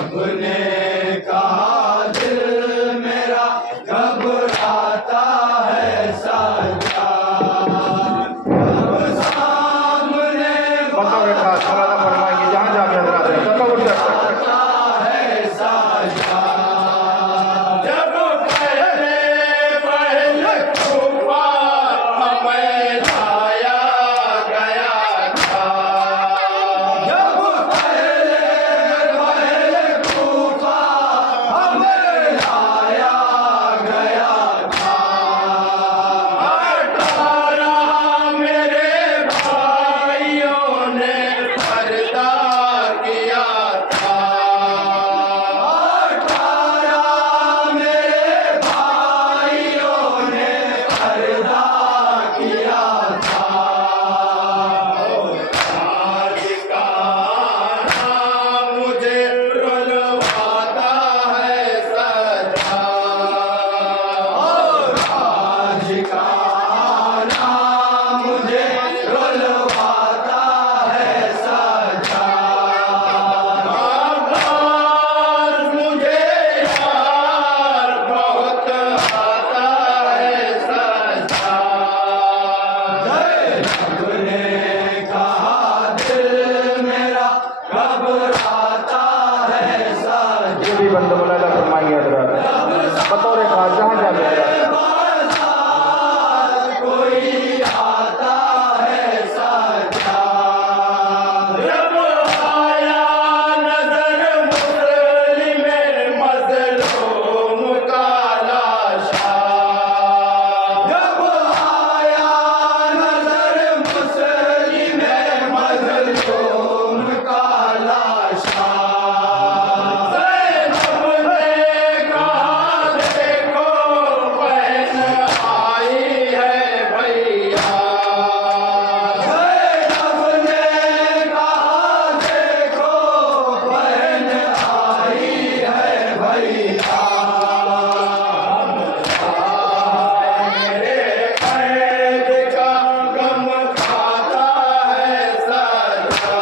सबने कहा दिल मेरा घबराता है सजान, अब सामने बताओ रे खास मौलाना फरमाएंगे जहाँ जाके हजरात हैं तसव्वुर करते है सजान। जब पहले पहले तूफान हमें लाया गया था, जब पहले पहले तूफान हमें लाया गया था, 18 मेरे भाइयों ने पर्दा किया था, 18 मेरे भाइयों ने पर्दा किया था। आज का आना मुझे रुलवाता है सजा, और आज का आना मुझे रुलवाता है सजा। आवाज़ मुझे यार बहुत आता है सजा। सबने कहा दिल मेरा घबराता है सजा, ये भी बंद मौलाना फरमाएंगे हजरात बताओ रे खास जहाँ जाके हजरात बाजार कोई आता है सजा। जब आया नजर मुस्लिम मजलूम का लाशा, जब आया नजर मुस्लिम मजलूम का लाशा, ज़ैनब ने कहा देखो बहन आई है भैया, ज़ैनब ने कहा देखो बहन आई है भैया। मेरे कैद का गम खाता है सजा,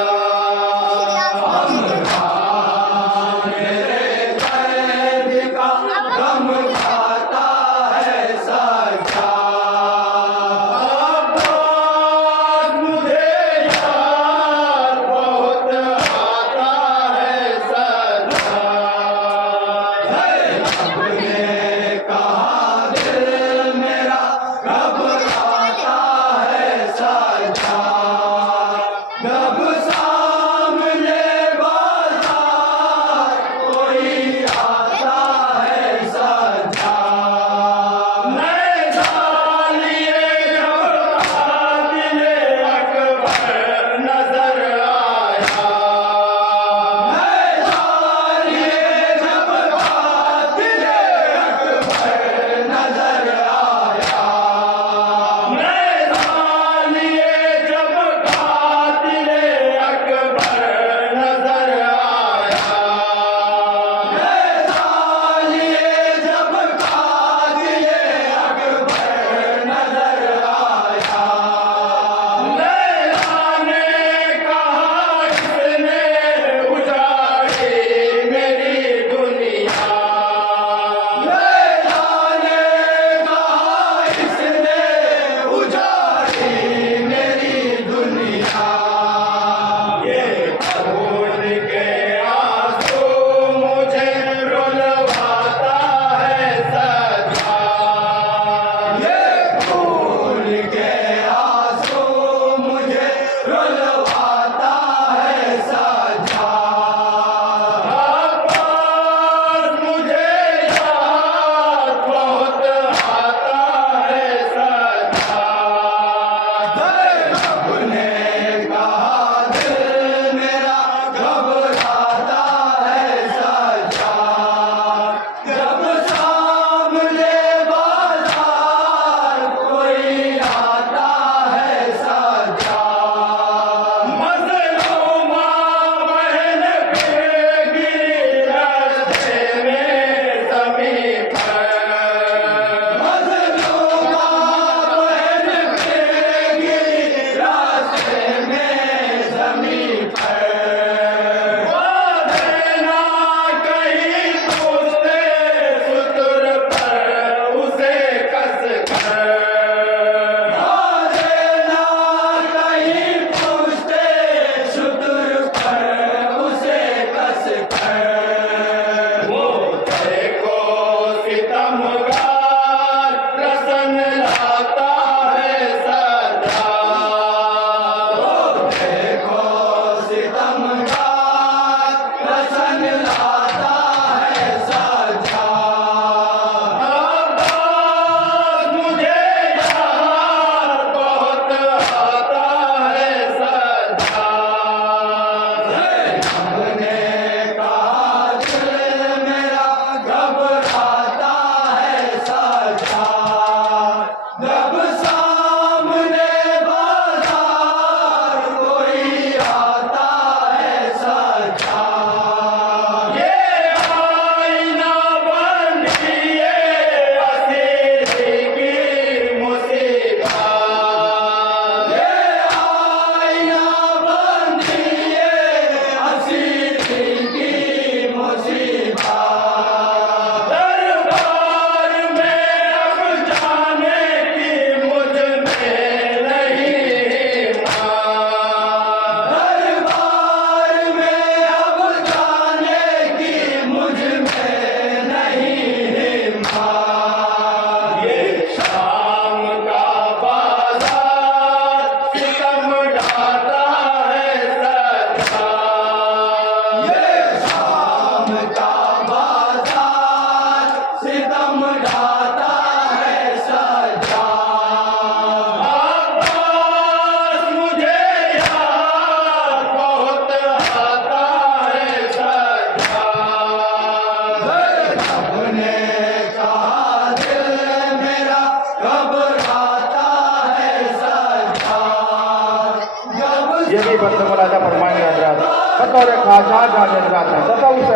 बंद मुलाजा फरमाएंगे हजरात बतौर ख्वाजा जान हजरात हैं तथा उस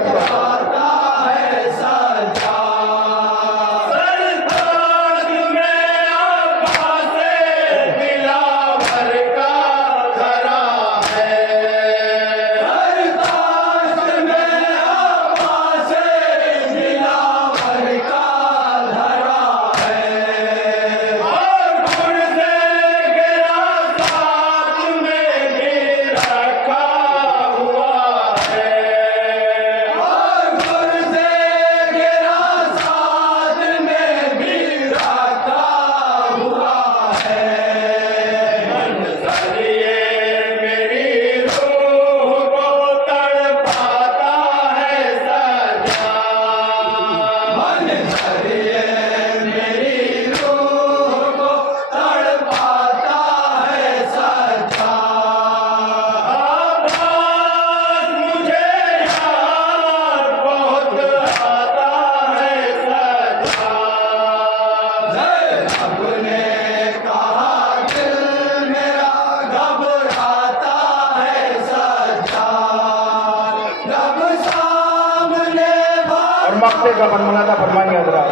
मक्ते का बनमुलाजा फरमाएंगे हजरात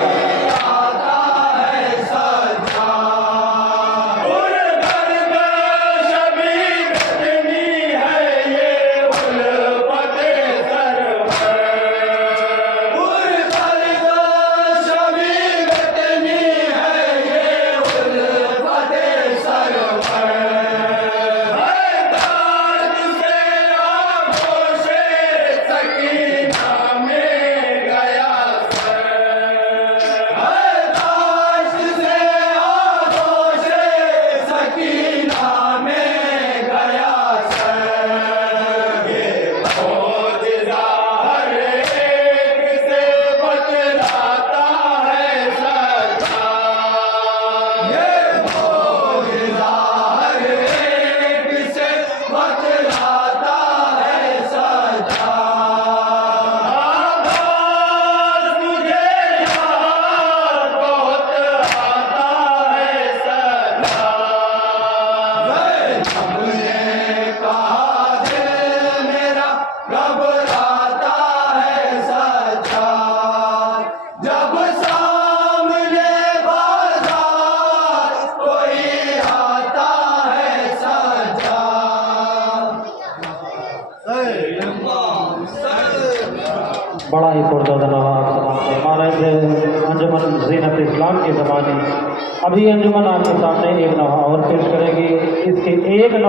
बड़ा ही पुरज़ोर नवाब समाज फरमा रहे थे अंजुमन ज़ीनत इस्लाम के ज़माने। अभी अंजुमन आपके सामने एक नवा और पेश करेगी। इसके एक नवा